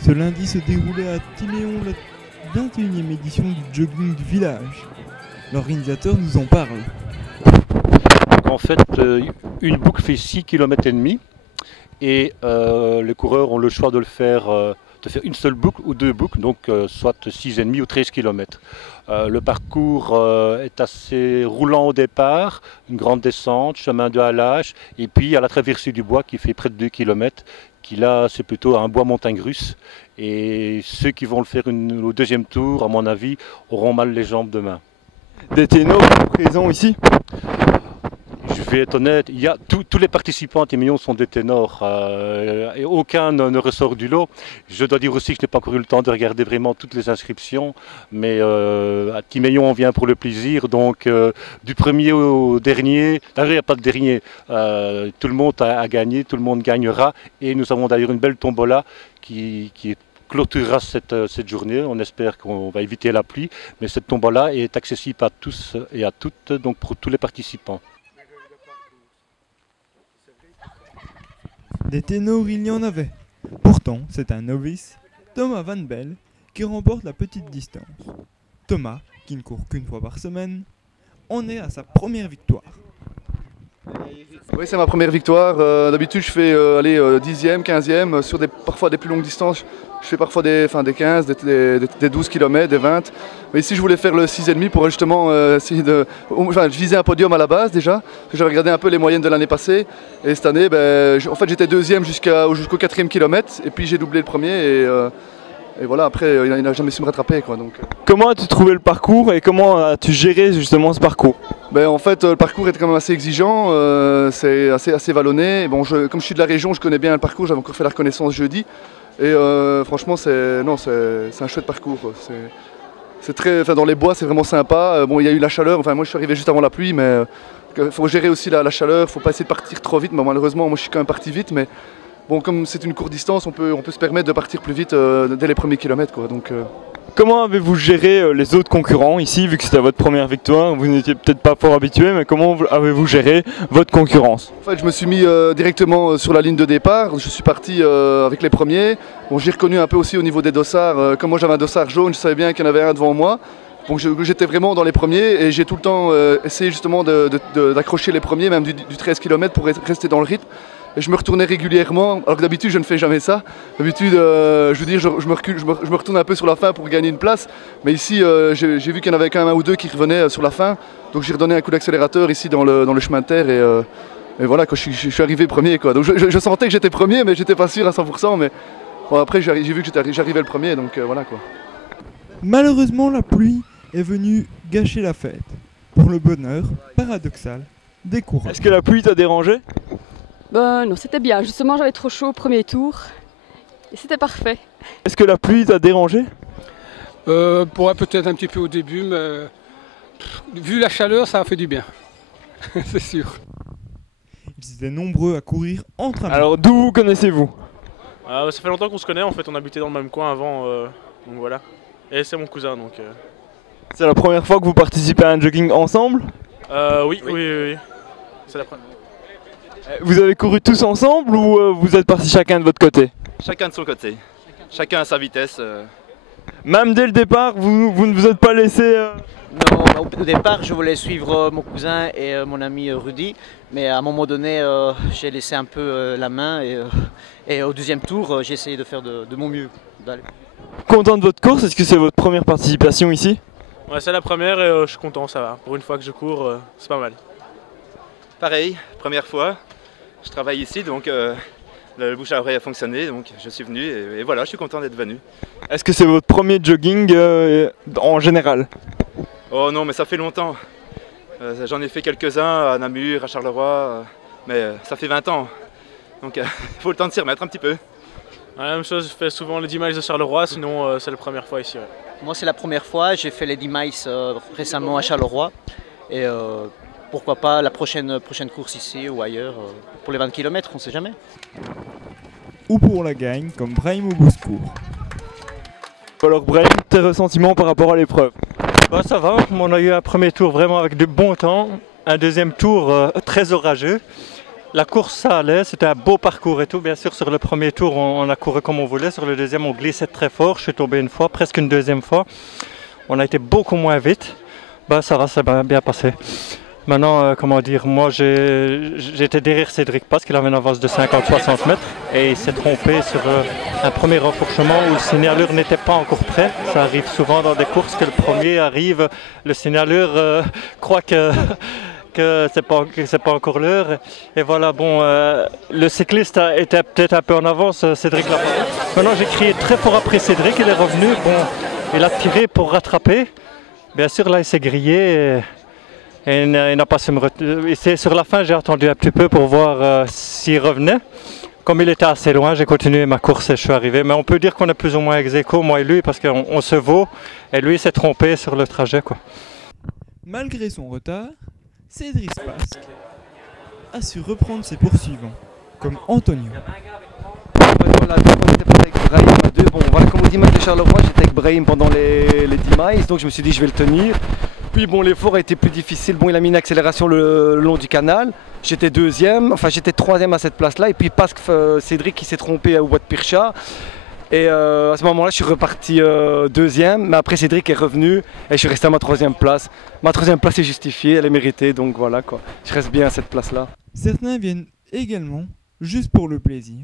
Ce lundi se déroulait à Timéon la 21e édition du jogging du village. L'organisateur nous en parle. En fait, une boucle fait 6,5 km et les coureurs ont le choix de faire une seule boucle ou deux boucles, donc soit 6,5 ou 13 km. Le parcours est assez roulant au départ, une grande descente, chemin de halage, et puis à la traversée du bois qui fait près de 2 km, qui là c'est plutôt un bois montagne russe. Et ceux qui vont le faire au deuxième tour, à mon avis, auront mal les jambes demain. Des ténors présents ici? Je vais être honnête, tous les participants à Timéon sont des ténors et aucun ne ressort du lot. Je dois dire aussi que je n'ai pas encore eu le temps de regarder vraiment toutes les inscriptions, mais à Timéon on vient pour le plaisir, donc du premier au dernier, d'ailleurs il n'y a pas de dernier, tout le monde a gagné, tout le monde gagnera, et nous avons d'ailleurs une belle tombola qui clôturera cette journée. On espère qu'on va éviter la pluie, mais cette tombola est accessible à tous et à toutes, donc pour tous les participants. Des ténors, il y en avait. Pourtant, c'est un novice, Thomas Van Bell, qui remporte la petite distance. Thomas, qui ne court qu'une fois par semaine, en est à sa première victoire. Oui, c'est ma première victoire. D'habitude, je fais 10e, 15e, sur parfois des plus longues distances. Je fais parfois des 15, des 12 km, des 20. Mais ici, je voulais faire le 6,5 pour justement essayer de... Enfin, je visais un podium à la base déjà. J'avais regardé un peu les moyennes de l'année passée. Et cette année, en fait, j'étais deuxième jusqu'au 4e kilomètre. Et puis, j'ai doublé le premier. Et voilà, après, il n'a jamais su me rattraper, quoi, donc. Comment as-tu trouvé le parcours et comment as-tu géré justement ce parcours? En fait, le parcours était quand même assez exigeant, c'est assez vallonné. Bon, comme je suis de la région, je connais bien le parcours, j'avais encore fait la reconnaissance jeudi. Et franchement, c'est un chouette parcours. C'est très, dans les bois, c'est vraiment sympa. Bon, il y a eu la chaleur, enfin moi je suis arrivé juste avant la pluie, mais il faut gérer aussi la chaleur, il ne faut pas essayer de partir trop vite. Malheureusement, moi je suis quand même parti vite, mais bon, comme c'est une courte distance, on peut se permettre de partir plus vite dès les premiers kilomètres, quoi. Donc, Comment avez-vous géré les autres concurrents ici, vu que c'était votre première victoire? Vous n'étiez peut-être pas fort habitué, mais comment avez-vous géré votre concurrence? En fait, je me suis mis directement sur la ligne de départ. Je suis parti avec les premiers. Bon, j'ai reconnu un peu aussi au niveau des dossards. Comme moi j'avais un dossard jaune, je savais bien qu'il y en avait un devant moi. Donc j'étais vraiment dans les premiers et j'ai tout le temps essayé justement d'accrocher les premiers, même du 13 km pour rester dans le rythme. Et je me retournais régulièrement, alors que d'habitude je ne fais jamais ça. D'habitude, je veux dire, je me retourne un peu sur la fin pour gagner une place. Mais ici, j'ai vu qu'il y en avait quand même un ou deux qui revenaient sur la fin. Donc j'ai redonné un coup d'accélérateur ici dans le chemin de terre. Et voilà, quand je suis arrivé premier, quoi. Donc je sentais que j'étais premier, mais j'étais pas sûr à 100%. Mais bon, après, j'ai vu que j'arrivais le premier, donc voilà, quoi. Malheureusement, la pluie est venue gâcher la fête. Pour le bonheur paradoxal des coureurs. Est-ce que la pluie t'a dérangé? Non, c'était bien. Justement, j'avais trop chaud au premier tour et c'était parfait. Est-ce que la pluie t'a dérangé? Pourrait peut-être un petit peu au début, mais vu la chaleur, ça a fait du bien. C'est sûr. Ils étaient nombreux à courir entre amis. Alors, d'où vous connaissez-vous? Ça fait longtemps qu'on se connaît, en fait, on habitait dans le même coin avant, donc voilà. Et c'est mon cousin, donc... C'est la première fois que vous participez à un jogging ensemble? Oui. C'est la première. Vous avez couru tous ensemble ou vous êtes partis chacun de votre côté? Chacun de son côté. Chacun à sa vitesse. Même dès le départ, vous ne vous êtes pas laissé... Non, au départ, je voulais suivre mon cousin et mon ami Rudy, mais à un moment donné, j'ai laissé un peu la main et au deuxième tour, j'ai essayé de faire de mon mieux. Content de votre course? Est-ce que c'est votre première participation ici? Ouais, c'est la première et je suis content, ça va. Pour une fois que je cours, c'est pas mal. Pareil, première fois. Je travaille ici, donc le bouche à oreille a fonctionné, donc je suis venu et voilà, je suis content d'être venu. Est-ce que c'est votre premier jogging en général? Oh non, mais ça fait longtemps. J'en ai fait quelques-uns à Namur, à Charleroi, mais ça fait 20 ans. Donc il faut le temps de s'y remettre un petit peu. Ouais, la même chose, je fais souvent les 10 miles de Charleroi, sinon c'est la première fois ici. Ouais. Moi, c'est la première fois, j'ai fait les 10 miles récemment à Charleroi. Et pourquoi pas la prochaine course ici ou ailleurs, pour les 20 km, on ne sait jamais. Ou pour la gagne, comme Brahim au Bouscourt. Alors Brahim, tes ressentiments par rapport à l'épreuve? Ça va, on a eu un premier tour vraiment avec de bons temps, un deuxième tour très orageux. La course, ça allait, c'était un beau parcours et tout. Bien sûr, sur le premier tour, on a couru comme on voulait. Sur le deuxième, on glissait très fort. Je suis tombé une fois, presque une deuxième fois. On a été beaucoup moins vite. Bah, ça va, ça va bien passé. Maintenant, comment dire, moi j'étais derrière Cédric parce qu'il avait une avance de 50-60 mètres et il s'est trompé sur un premier renfourchement où le signaleur n'était pas encore prêt. Ça arrive souvent dans des courses que le premier arrive, le signaleur croit que c'est pas encore l'heure. Et voilà, bon, le cycliste était peut-être un peu en avance, Cédric l'a pas. Maintenant, j'ai crié très fort après Cédric, il est revenu, bon, il a tiré pour rattraper. Bien sûr, là, il s'est grillé et il n'a pas su me retenir. Sur la fin, j'ai attendu un petit peu pour voir s'il revenait. Comme il était assez loin, j'ai continué ma course et je suis arrivé. Mais on peut dire qu'on est plus ou moins ex-aequo, moi et lui, parce qu'on se vaut. Et lui, il s'est trompé sur le trajet, quoi. Malgré son retard, Cédric Spassky a su reprendre ses poursuivants, comme Antonio. Voilà, donc on était parti avec Brahim à deux. Bon, voilà, comme vous dit, Mathieu Charleroi, j'étais avec Brahim pendant les 10 miles, donc je me suis dit je vais le tenir. Puis bon, l'effort a été plus difficile. Bon, il a mis une accélération le long du canal. J'étais deuxième, enfin j'étais troisième à cette place-là. Et puis parce que Cédric qui s'est trompé au bois de Pircha. Et à ce moment-là, je suis reparti deuxième. Mais après, Cédric est revenu et je suis resté à ma troisième place. Ma troisième place est justifiée, elle est méritée, donc voilà quoi. Je reste bien à cette place-là. Certains viennent également juste pour le plaisir,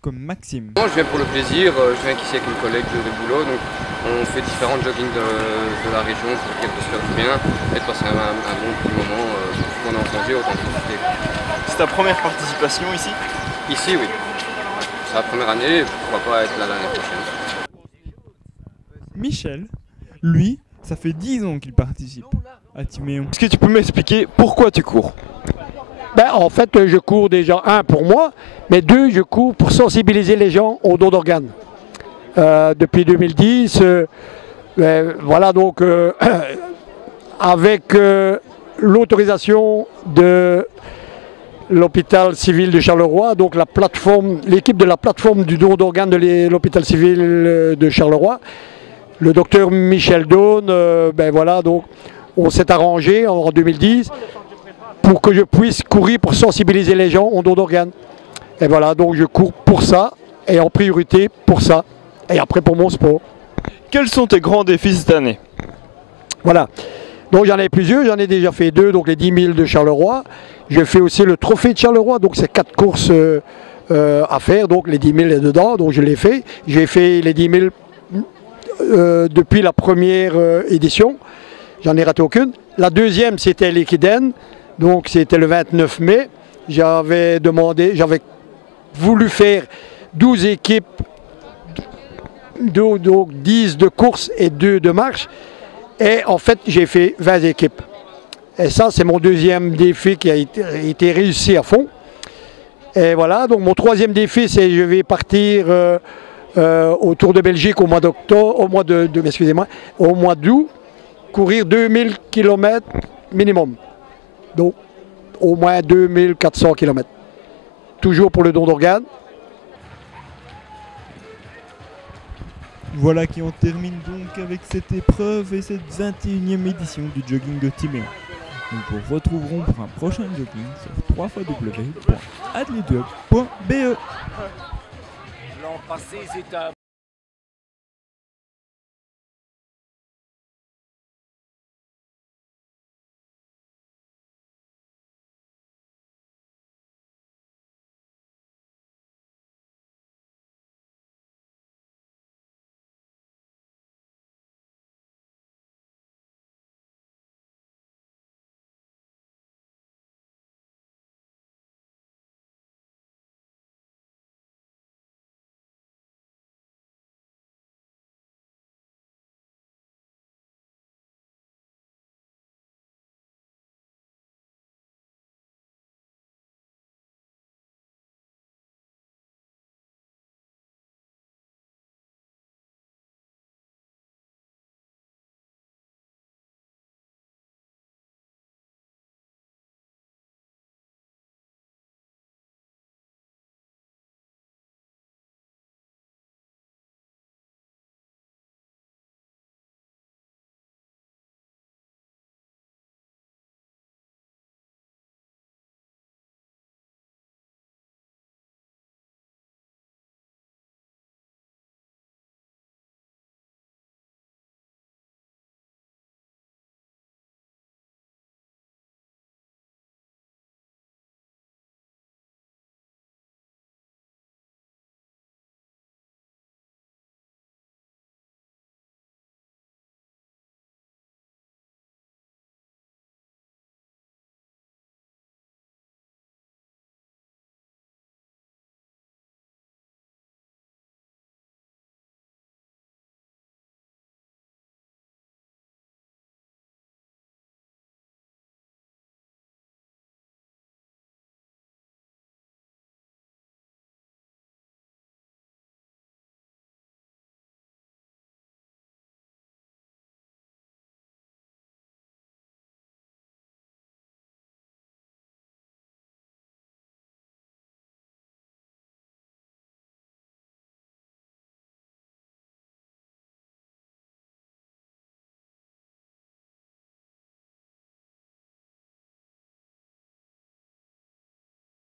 comme Maxime. Moi, je viens pour le plaisir. Je viens ici avec une collègue de boulot. Donc on fait différents joggings de la région pour lesquels de se faire du bien et de passer un bon petit moment. On est en congé, autant profiter. C'est ta première participation ici? Ici, oui. C'est la première année, pourquoi pas être là l'année prochaine. Michel, lui, ça fait 10 ans qu'il participe à Timéon. Est-ce que tu peux m'expliquer pourquoi tu cours? En fait, je cours déjà, un, pour moi, mais deux, je cours pour sensibiliser les gens aux dons d'organes. Depuis 2010, voilà, donc, avec l'autorisation de l'hôpital civil de Charleroi, donc la plateforme, l'équipe de la plateforme du don d'organes de l'hôpital civil de Charleroi, le docteur Michel Daune, voilà, donc on s'est arrangé en 2010 pour que je puisse courir pour sensibiliser les gens au don d'organes. Et voilà, donc je cours pour ça et en priorité pour ça et après pour mon sport. Quels sont tes grands défis cette année? Voilà, donc j'en ai plusieurs, j'en ai déjà fait 2, donc les 10 000 de Charleroi. J'ai fait aussi le trophée de Charleroi, donc c'est 4 courses à faire, donc les 10 000 est dedans, donc je l'ai fait. J'ai fait les 10 000 depuis la première édition, j'en ai raté aucune. La deuxième c'était l'Equiden, donc c'était le 29 mai. J'avais voulu faire 12 équipes, donc 10 de course et 2 de marche. Et en fait j'ai fait 20 équipes. Et ça, c'est mon deuxième défi qui a été réussi à fond. Et voilà, donc mon troisième défi, c'est je vais partir au Tour de Belgique au mois d'octobre, au mois d'août, courir 2000 km minimum. Donc, au moins 2400 km. Toujours pour le don d'organes. Voilà qui on termine donc avec cette épreuve et cette 21e édition du jogging de Timéon. Nous vous retrouverons pour un prochain jogging sur www.adledub.be. L'an passé, c'est un